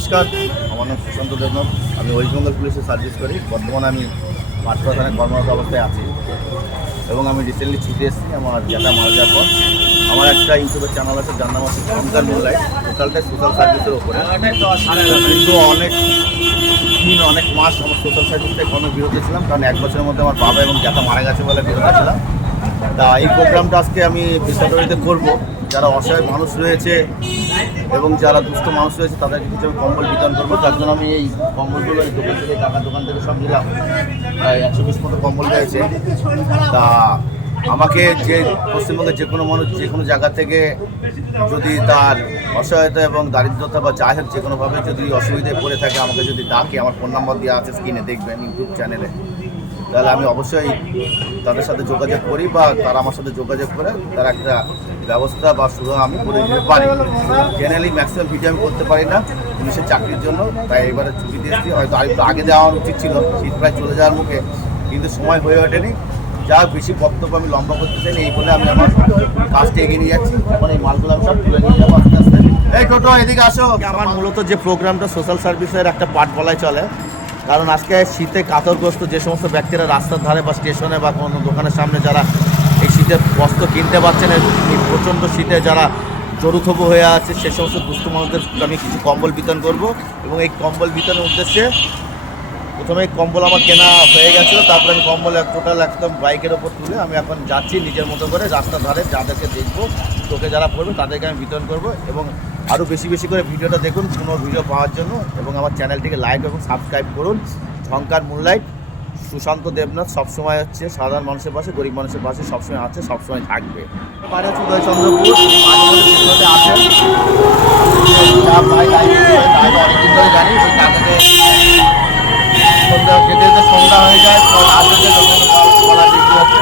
নমস্কার, আমার নাম সুশান্ত দেবনাথ। আমি ওয়েস্ট বেঙ্গল পুলিশে সার্ভিস করি। বর্তমানে আমি পাটকুড়া থানায় কর্মরত অবস্থায় আছি এবং আমি রিসেন্টলি ছুটে এসেছি আমার জ্যাঠা মারা যাওয়ার পর। আমার একটা ইউটিউবের চ্যানেল আছে যার নাম আছে খনকার মুনলাইট। টোটালটাই সোশ্যাল সার্ভিসের ওপরে। কিন্তু অনেক মাস আমার সোশ্যাল সার্ভিস থেকে কর্মবিরত ছিলাম, কারণ 1 বছরের মধ্যে আমার বাবা এবং জ্যাঠা মারা গেছে বলে বিরত ছিলাম। তা এই প্রোগ্রামটা আজকে আমি বেসরকারিতে করবো। যারা অসহায় মানুষ রয়েছে এবং যারা দুস্থ মানুষ রয়েছে তাদেরকে কিছু আমি কম্বল বিতরণ করবো। যার জন্য আমি এই কম্বলগুলো এই দোকান থেকে টাকার দোকান থেকে সব নিলাম। প্রায় 120 মতো কম্বল রয়েছে। তা আমাকে যে পশ্চিমবঙ্গের যে কোনো মানুষ যে কোনো জায়গা থেকে যদি তার অসহায়তা এবং দারিদ্রতা বা যাই হোক যে কোনোভাবে যদি অসুবিধায় পড়ে থাকে আমাকে যদি ডাকে, আমার ফোন নাম্বার দেওয়া আছে স্ক্রিনে দেখবেন ইউটিউব চ্যানেলে, তাহলে আমি অবশ্যই তাদের সাথে যোগাযোগ করি বা তারা আমার সাথে যোগাযোগ করে তার একটা ব্যবস্থা বা সুযোগ আমি করে দিতে পারি। জেনারেলি ম্যাক্সিমাম ভিডিও আমি করতে পারি না পুলিশের চাকরির জন্য, তাই এবারে ছুটি দিয়েছি। হয়তো আরেকটু আগে দেওয়া উচিত ছিল, শীত প্রায় চলে যাওয়ার মুখে, কিন্তু সময় হয়ে ওঠেনি। যা বেশি বক্তব্য আমি লম্বা করতে চাই না, এই বলে আমি আমার কাজটা এগিয়ে নিয়ে যাচ্ছি। এখন এই মালগুলো আমি সব তুলে নিয়ে যাবো আস্তে আস্তে। এই টোটো এদিকে আসো। আমার মূলত যে প্রোগ্রামটা সোশ্যাল সার্ভিসের একটা পার্ট বলাই চলে, কারণ আজকে শীতে কাতরগ্রস্ত যে সমস্ত ব্যক্তিরা রাস্তার ধারে বা স্টেশনে বা কোনো দোকানের সামনে যারা এই শীতের বস্ত্র কিনতে পারছেন, এই প্রচণ্ড শীতে যারা জড়ুথবু হয়ে আছে, সে সমস্ত দুস্থ মানুষদের আমি কিছু কম্বল বিতরণ করব। এবং এই কম্বল বিতরণের উদ্দেশ্যে প্রথমে কম্বল আমার কেনা হয়ে গেছিলো, তারপরে আমি কম্বল টোটাল একদম বাইকের ওপর তুলে আমি এখন যাচ্ছি নিজের মতো করে রাস্তার ধারে। যাদেরকে দেখবো, চোখে যারা পড়বে তাদেরকে আমি বিতরণ করব। এবং আরও বেশি বেশি করে ভিডিওটা দেখুন কোনো ভিডিও পাওয়ার জন্য, এবং আমার চ্যানেলটিকে লাইক এবং সাবস্ক্রাইব করুন। খনকার মুনলাইট, সুশান্ত দেবনাথ সবসময় হচ্ছে সাধারণ মানুষের পাশে, গরিব মানুষের পাশে সবসময় আছে, সবসময় থাকবে। বাড়ি হচ্ছে উদয়চন্দ্রপুর, আছে অনেকদিন ধরে জানি। সেই টাকাকে সন্ধ্যা যেতে যেতে সন্ধ্যা হয়ে যায়, আসতে কলা বিক্রি হচ্ছে,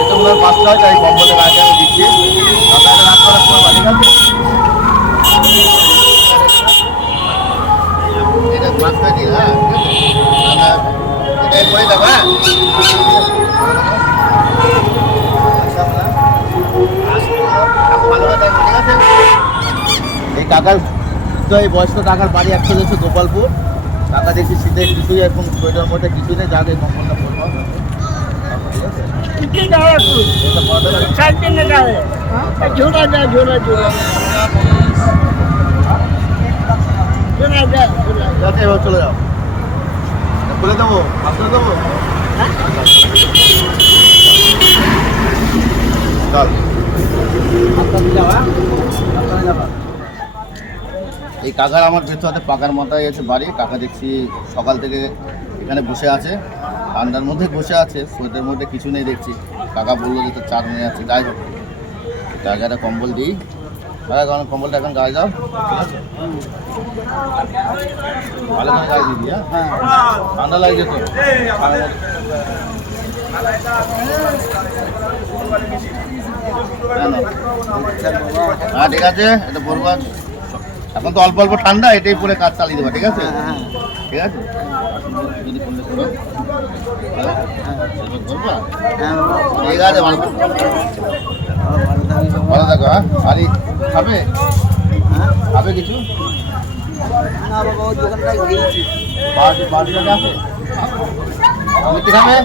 এতগুলো বাঁচতে হয়, তাই কম্বলের আগে আমি দিচ্ছি। আপনারা রাত করার সময় বাড়ি আছে এটা মাছ পাই দিন। হ্যাঁ, এটাই করে দেবো। হ্যাঁ, ভালো কথা, ঠিক আছে। এই কাকার তো এই বয়স্ক কাকার বাড়ি একসাথে হচ্ছে গোপালপুর। টাকা দেখছি শীতে কিছুই এখন সোয়েটার মধ্যে কিছুই নেই, যাদের কম্বলটা পড়বো। চলে যাও, খুলে দেবো, আসলে দেবো। এই কাকার আমার পেছনে পাকার মাথায় আছে বাড়ি। কাকা দেখছি সকাল থেকে এখানে বসে আছে, ঠান্ডার মধ্যে বসে আছে, সোয়েটার মধ্যে কিছু নেই দেখছি। কাকা বললো যে তোর চার মেয়ে আছে, যাই হোক জায়গাটা কম্বল দিই। কাকা কারণ কম্বলটা এখন গায়ে যাও, ঠিক আছে, ভালো করে গায়ে দিয়ে দিই। হ্যাঁ, ঠান্ডা লাগছে তো। হ্যাঁ ঠিক আছে, এটা পড়বো। এখন তো অল্প অল্প ঠান্ডা, এটাই পরে কাজ চালিয়ে দেবো, ঠিক আছে। ঠিক আছে, যদি করলে করো। ঠিক আছে, ভালো থাকো। হ্যাঁ, আর খাবে খাবে কিছু খাবে।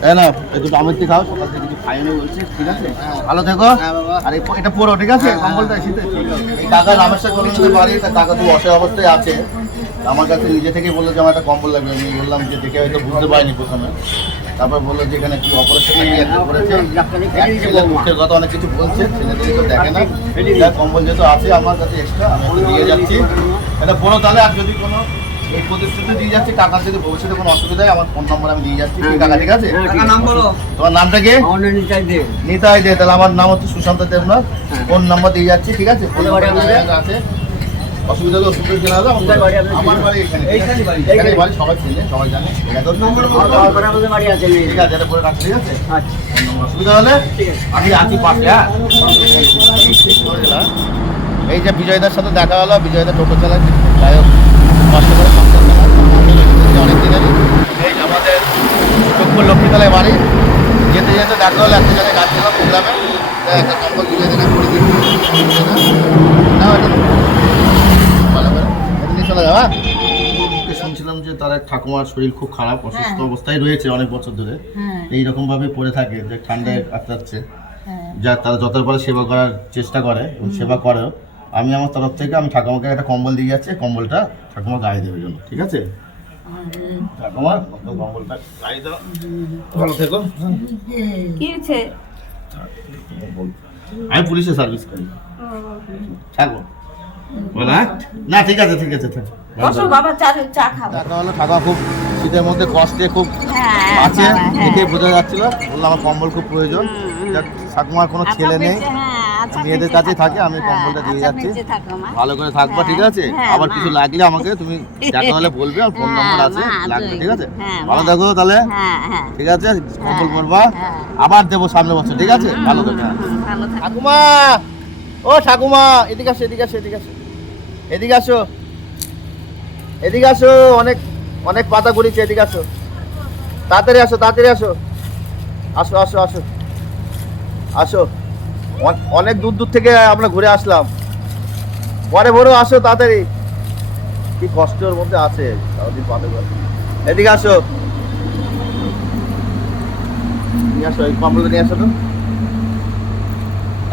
তাই না, একটু আমেরটি খাও, সকাল থেকে কিছু খাইনি বলছি, ঠিক আছে। ভালো থেকো। আর এটা পড়ো, ঠিক আছে, কম্বলটা শীতে। এই কাকা রামেশ্বর কলোনিতে বাড়ি, তা কাকা খুব অসহায় অবস্থায় আছে। আমার কাছে নিজে থেকেই বললো যে আমার একটা কম্বল লাগবে। আমি বললাম যে দেখে হয়তো বুঝতে পারিনি প্রথমে, তারপর বললো যে এখানে কি অপারেশন করেছে, মুখের কথা অনেক কিছু বলছে, ছেলেদের তো দেখে না। কম্বল যেহেতু আছে আমার কাছে এক্সট্রা, আমি দিয়ে যাচ্ছি। এটা পড়ো তাহলে। আর যদি কোনো এই প্রতিশ্রুতি দিয়ে যাচ্ছি, টাকার যদি ভবিষ্যতে কোনো অসুবিধা হয় আমার ফোন নাম্বার আমি দিয়ে যাচ্ছি। টাকা ঠিক আছে। তোমার নামটা কি? নিতাই দে। তাহলে আমার নাম হচ্ছে সুশান্ত দেবনাথ, ফোন নাম্বার দিয়ে যাচ্ছি, ঠিক আছে। আছে অসুবিধা হলে ওষুধ কেনা হলে আমার বাড়ি এখানে বাড়ি, সবাই চেনে, সবাই জানে। ঠিক আছে, এটা পরে রাখছি, ঠিক আছে। অসুবিধা হলে আমি আছি পাশে। হ্যাঁ, এই যে বিজয়দার সাথে দেখা হলো, বিজয়দা টোটো চালায়, যাই হোক কষ্ট করে সংসার চালায়। অনেক দিনেরই এই আমাদের চক্ষুর লক্ষ্মীতলায় বাড়ি, যেতে যেতে দেখা হলো একটা জায়গায় গাছ ছিল প্রোগ্রামে, একটা কম্বল বিজয়দাকে পরে দিচ্ছি। চলে যাওয়া শুনছিলাম যে তার এক ঠাকুমার শরীর খুব খারাপ, অসুস্থ অবস্থায় রয়েছে অনেক বছর ধরে, এইরকম ভাবে পড়ে থাকে যে ঠান্ডায় আটকাচ্ছে, যা তারা যতটা পারে সেবা করার চেষ্টা করে এবং সেবা করেও। আমি আমার তরফ থেকে আমি ঠাকুমাকে একটা কম্বল দিয়ে যাচ্ছি, কম্বলটা ঠাকুমা গায়ে দেবে জন্য, ঠিক আছে? ঠাকুমা কম্বলটা গায়ে দাও, ভালো থেকো। আমি পুলিশে সার্ভিস করি, থাকবো বলা না, ঠিক আছে ঠিক আছে। ঠাকুমা খুব শীতের মধ্যে কষ্টে খুব আছে, দেখে বোঝা যাচ্ছিল, বললাম আমার কম্বল খুব প্রয়োজন। ঠাকুমার কোনো ছেলে নেই, মেয়েদের কাছেই থাকে, আমি কম্বলটা দিয়ে যাচ্ছি, ভালো করে থাকবা, ঠিক আছে? আবার কিছু লাগলে আমাকে তুমি দেখা হলে বলবে, আর ফোন নম্বর আছে, লাগবে, ঠিক আছে? ভালো থাকো তাহলে, ঠিক আছে? কম্বল পরবা, আবার দেবো সামনের বছর, ঠিক আছে? ভালো থাকো। ঠাকুমা, ও ঠাকুমা, এদিকে আসো, এদিকে আসো, এদিকে আসো, এদিকে আসো, এদিকে আসো, অনেক অনেক পাতা ঘুরিয়েছে, এদিকে আসো, তাড়াতাড়ি আসো, তাড়াতাড়ি আসো, আসো আসো আসো আসো, অনেক দূর দূর থেকে আমরা ঘুরে আসলাম, পরে ভোরও আসো তাড়াতাড়ি, কি কষ্টের মধ্যে আছে সারাদিন পাতা ঘুরে। এদিকে আসো, নিয়ে আসো, এই কম্বলটা নিয়ে আসো তো,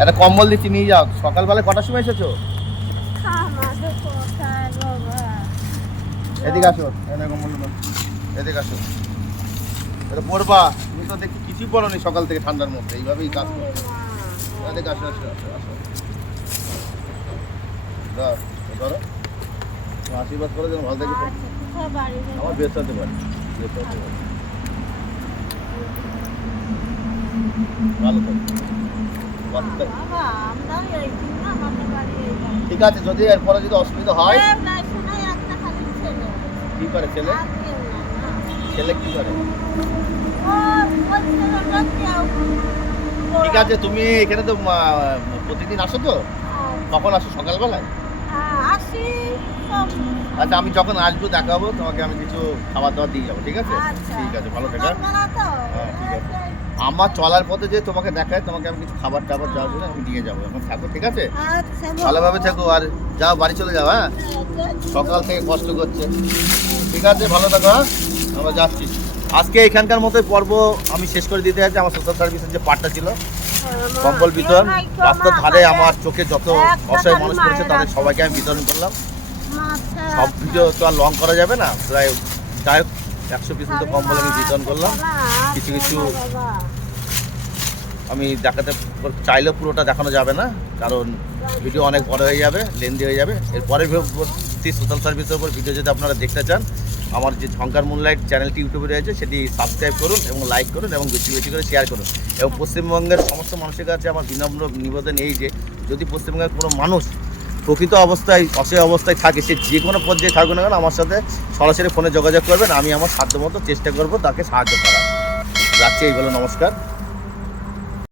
একটা কম্বল দিচ্ছি, নিয়ে যাও। সকালবেলা কটার সময় এসেছো? এদিকে আসো, এদিকে আসো, এটা পড়বা, তুমি তো দেখি কিছুই পড়োনি সকাল থেকে ঠান্ডার মধ্যে, এইভাবেই কাজ করছো। এদিকে আসো, আসো আসো আসো, ধরো, আশীর্বাদ করে যেন ভালো থেকে আমার বেশ হতে পারে, ভালো থাকো। ঠিক আছে, যদি এরপরে যদি অসুবিধা হয়। কি করে ছেলে? ছেলে কি করে? ঠিক আছে, তুমি এখানে তো প্রতিদিন আসো তো? কখন আসো? সকালবেলায়? আচ্ছা, আমি যখন আসবো দেখাবো তোমাকে, আমি কিছু খাবার দাবার দিয়ে যাবো, ঠিক আছে? ঠিক আছে, ভালো থেকো। হ্যাঁ ঠিক আছে, আমার চলার পথে যে তোমাকে দেখায়, তোমাকে আমি কিছু খাবার টাবার যাওয়ার জন্য আমি দিয়ে যাবো, এখন থাকো, ঠিক আছে? ভালোভাবে থেকো, আর যাও, বাড়ি চলে যাও। হ্যাঁ, সকাল থেকে কষ্ট করছে, ঠিক আছে? ভালো থাকো। হ্যাঁ, আমরা যাচ্ছি। আজকে এখানকার মতোই পর্ব আমি শেষ করে দিতে যাচ্ছি। আমার সোশ্যাল সার্ভিসের যে পার্টটা ছিল, কম্বল বিতরণ, রাস্তার ধারে আমার চোখে যত অসহায় মানুষ পড়েছে তাদের সবাইকে আমি বিতরণ করলাম। সব ভিডিও তো আর লং করা যাবে না, প্রায় যাই হোক 100 পিস মতো কম্বল আমি বিতরণ করলাম। কিছু কিছু আমি দেখাতে চাইলেও পুরোটা দেখানো যাবে না, কারণ ভিডিও অনেক বড় হয়ে যাবে, লেন্দি হয়ে যাবে। এরপরে সোশ্যাল সার্ভিসের উপর ভিডিও যদি আপনারা দেখতে চান, আমার যে ঝঙ্কার মুনলাইট চ্যানেলটি ইউটিউবে রয়েছে, সেটি সাবস্ক্রাইব করুন এবং লাইক করুন এবং বেশি বেশি করে শেয়ার করুন। এবং পশ্চিমবঙ্গের সমস্ত মানুষের কাছে আমার বিনম্র নিবেদন এই যে, যদি পশ্চিমবঙ্গের কোনো মানুষ প্রকৃত অবস্থায় অসহায় অবস্থায় থাকে, সে যে কোনো পর্যায়ে থাকুক না কেন, আমার সাথে সরাসরি ফোনে যোগাযোগ করবেন, আমি আমার সাধ্যমতো চেষ্টা করব তাকে সাহায্য করার। যাচ্ছি, এই বলো, নমস্কার।